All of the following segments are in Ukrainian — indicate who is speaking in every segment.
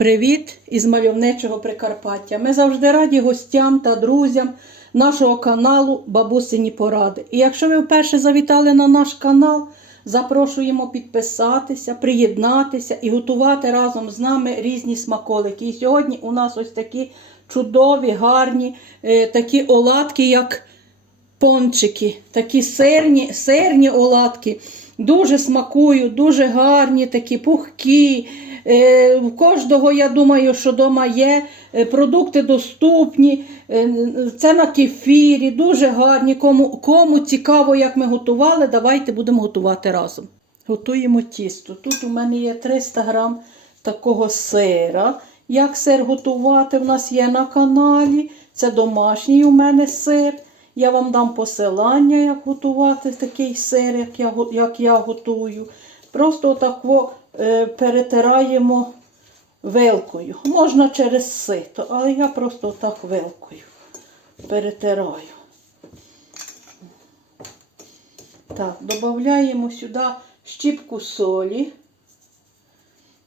Speaker 1: Привіт із мальовничого Прикарпаття. Ми завжди раді гостям та друзям нашого каналу Бабусині Поради. І якщо ви вперше завітали на наш канал, запрошуємо підписатися, приєднатися і готувати разом з нами різні смаколики. І сьогодні у нас ось такі чудові, гарні е, такі оладки, як пончики, такі сирні, сирні оладки. Дуже смакують, дуже гарні, такі пухкі. Е, В кожного, я думаю, що вдома є. Е, Продукти доступні, е, це на кефірі, дуже гарні. Кому, кому цікаво, як ми готували, давайте будемо готувати разом. Готуємо тісто. Тут у мене є 300 грам такого сира. Як сир готувати, в нас є на каналі. Це домашній у мене сир. Я вам дам посилання, як готувати такий сир, як я, як я готую. Просто отако е, перетираємо вилкою. Можна через сито, але я просто отак вилкою перетираю. Так, додаємо сюди щіпку солі.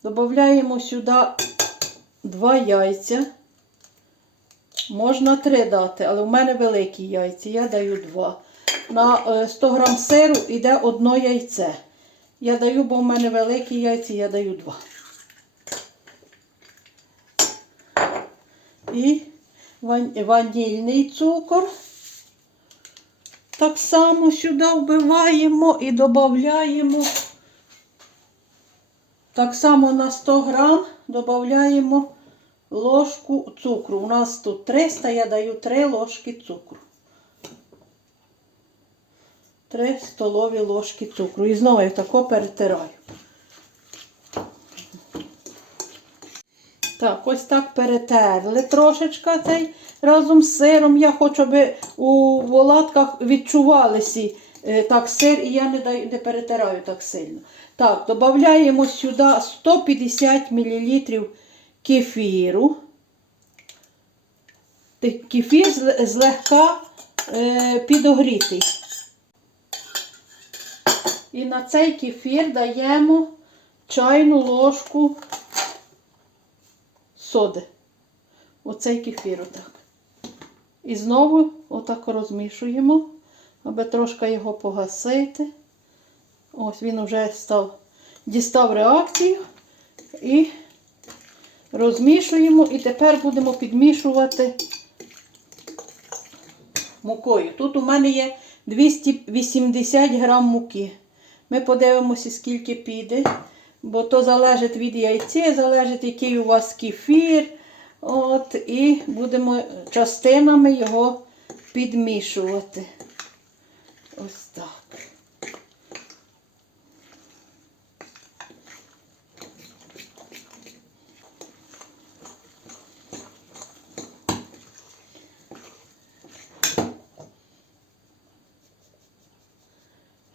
Speaker 1: Додаємо сюди два яйця. Можна три дати, але в мене великі яйця, я даю два. На е, 100 грам сиру йде одно яйце. Я даю, бо в мене великі яйця, я даю два. І ван- ванільний цукор. Так само сюди вбиваємо і додаємо. Так само на 100 грам додаємо ложку цукру. У нас тут 300, я даю 3 ложки цукру. 3 столові ложки цукру. І знову я тако перетираю. Так, ось так перетерли трошечки цей разом з сиром. Я хочу, аби у володках відчувалися е, так сир, і я не, даю, не перетираю так сильно. Так, додаємо сюди 150 мл кефіру. Кефір злегка е, підогрітий. І на цей кефір даємо чайну ложку соди. Оцей кефір отак. І знову отак розмішуємо, аби трошки його погасити. Ось він вже став, дістав реакцію. І розмішуємо. І тепер будемо підмішувати мукою. Тут у мене є 280 грам муки. Ми подивимося, скільки піде, бо то залежить від яйця, залежить, який у вас кефір. От, і будемо частинами його підмішувати. Ось так.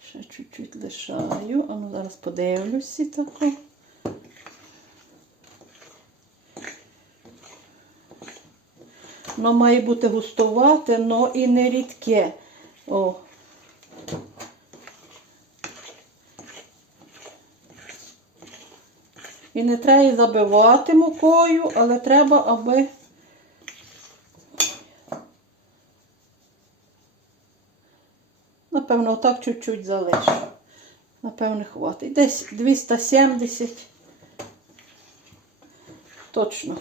Speaker 1: Ще чуть-чуть лишаю. А ну зараз подивлюся тако. Воно має бути густувате, але і не рідке. О. І не треба забивати мукою, але треба, аби Напевно, отак чуть-чуть залишу. Напевно, хватить. Десь 270. Точно.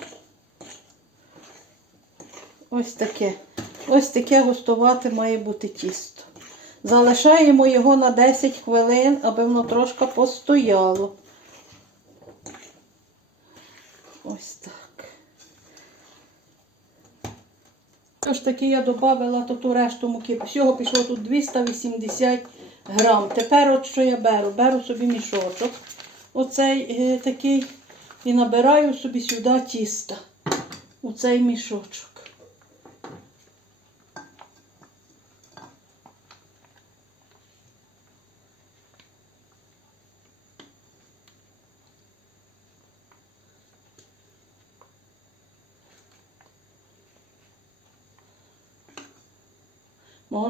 Speaker 1: Ось таке. Ось таке густувати має бути тісто. Залишаємо його на 10 хвилин, аби воно трошки постояло. Ось так. Тож таки я додала ту решту муки. Всього пішло тут 280 грам. Тепер от що я беру? Беру собі мішочок. Оцей е, такий. І набираю собі сюди тіста. У цей мішочок.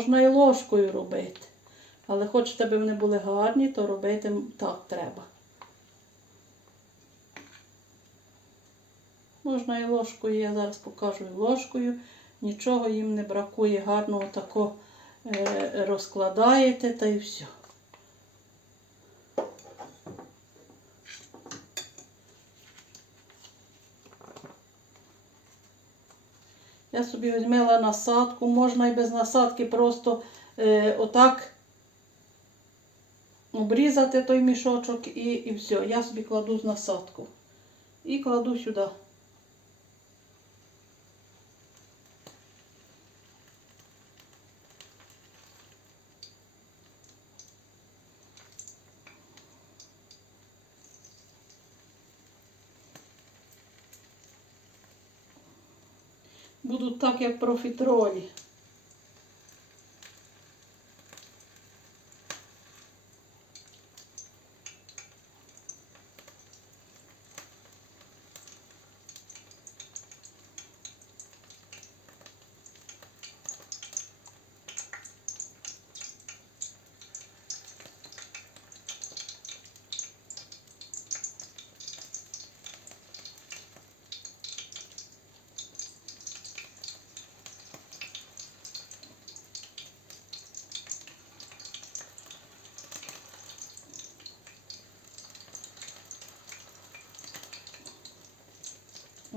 Speaker 1: Можна і ложкою робити. Але хочете, аби вони були гарні, то робити так треба. Можна і ложкою, я зараз покажу і ложкою. Нічого їм не бракує, гарно отако е, розкладаєте та і все. Я собі візьмела насадку, можна і без насадки просто е, отак обрізати той мішочок і, і все. Я собі кладу з насадку. І кладу сюди. Будуть так, як профітролі.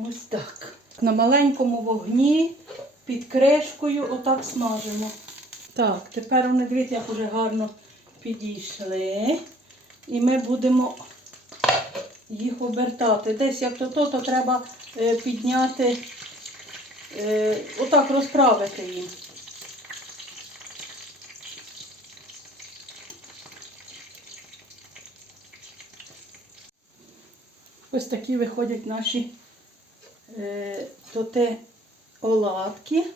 Speaker 1: Ось так. На маленькому вогні під кришкою отак смажимо. Так, тепер вони дивіться, як вже гарно підійшли. І ми будемо їх обертати. Десь як то то, то треба е, підняти, е, отак розправити їм. Ось такі виходять наші то те оладки.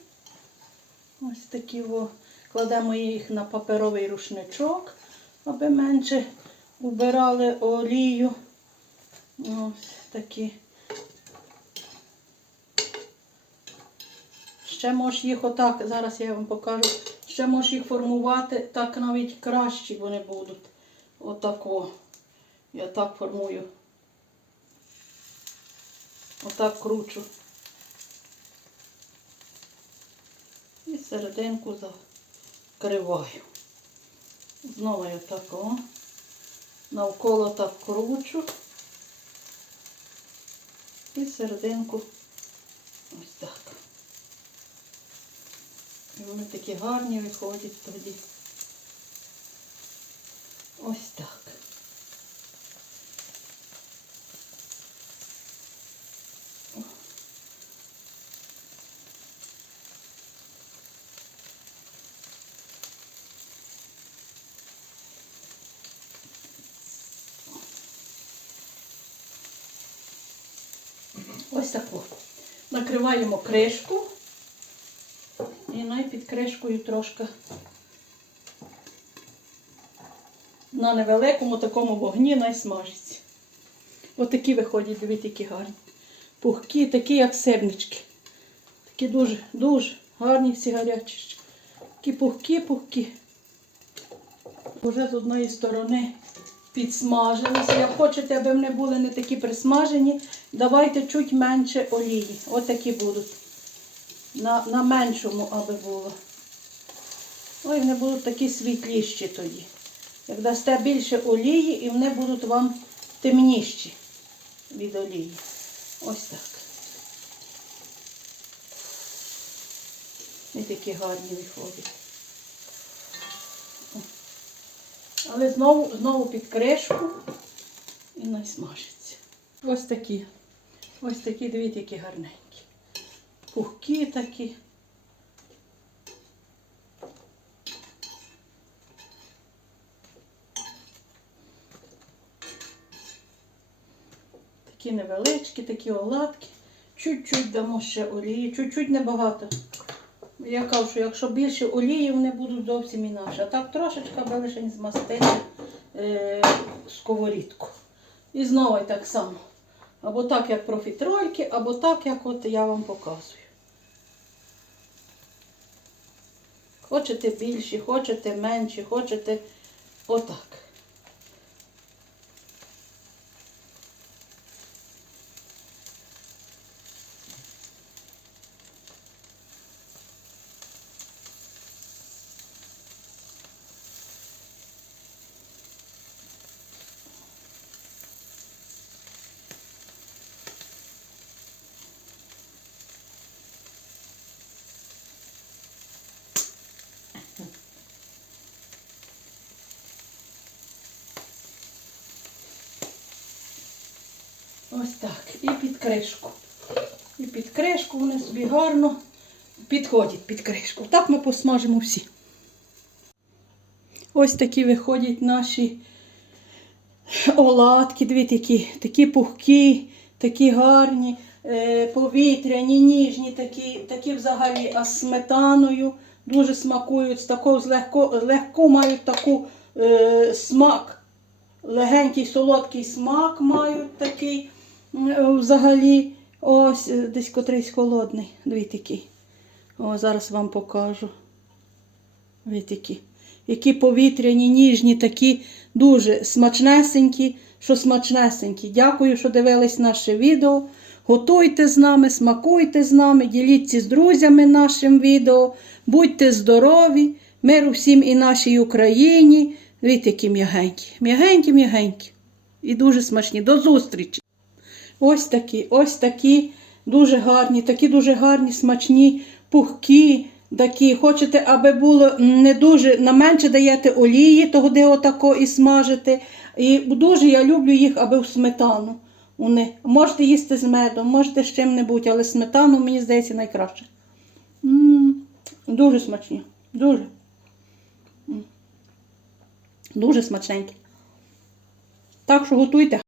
Speaker 1: Ось такі о. Кладемо їх на паперовий рушничок, аби менше убирали олію. Ось такі. Ще можеш їх отак, зараз я вам покажу. Ще можеш їх формувати, так навіть кращі вони будуть. Отако. Я так формую. Отак кручу. І серединку закриваю. Знову я так о. Навколо так кручу. І серединку ось так. І вони такі гарні виходять тоді. Ось так. Ось таку. Накриваємо кришку. І най під кришкою трошки на невеликому такому вогні най смажиться. Ось такі виходять, дивіться, які гарні. Пухкі, такі, як сирнички. Такі дуже, дуже гарні всі гарячі. Такі пухкі, пухкі. Уже з одної сторони підсмажилися. Як хочете, аби вони були не такі присмажені, давайте чуть менше олії. Ось такі будуть. На, на меншому, аби було. Ой, вони будуть такі світліші тоді. Як дасте більше олії, і вони будуть вам темніші від олії. Ось так. І такі гарні виходять. Але знову, знову під кришку і насмажиться. Ось такі. Ось такі, дивіться, які гарненькі. Пухкі такі. Такі невеличкі, такі оладки. Чуть-чуть дамо ще олії, чуть-чуть небагато. Я кажу, що якщо більше олії, вони будуть зовсім інакше. А так трошечки аби лише змастити е, сковорідку. І знову так само. Або так, як профітрольки, або так, як от я вам показую. Хочете більші, хочете менші, хочете отак. Ось так. І під кришку. І під кришку вони собі гарно підходять під кришку. Так ми посмажимо всі. Ось такі виходять наші оладки, дивіться, які такі пухкі, такі гарні, е, повітряні, ніжні, такі, такі взагалі, а з сметаною дуже смакують, з такого легко, легко мають таку е, смак. Легенький солодкий смак мають такий взагалі. Ось е, десь котрийсь холодний. Дивіться який. О, зараз вам покажу. Дивіться які. Які повітряні, ніжні, такі дуже смачнесенькі, що смачнесенькі. Дякую, що дивились наше відео. Готуйте з нами, смакуйте з нами, діліться з друзями нашим відео. Будьте здорові, миру всім і нашій Україні. Дивіться, які м'ягенькі. М'ягенькі, м'ягенькі. І дуже смачні. До зустрічі! Ось такі, ось такі дуже гарні, такі дуже гарні, смачні, пухкі, такі. Хочете, аби було не дуже, на менше даєте олії, того де отако і смажите. І дуже я люблю їх, аби в сметану. Вони. Можете їсти з медом, можете з чим-небудь, але сметану, мені здається, найкраще. м дуже смачні. Дуже. М. Дуже смачненькі. Так що готуйте.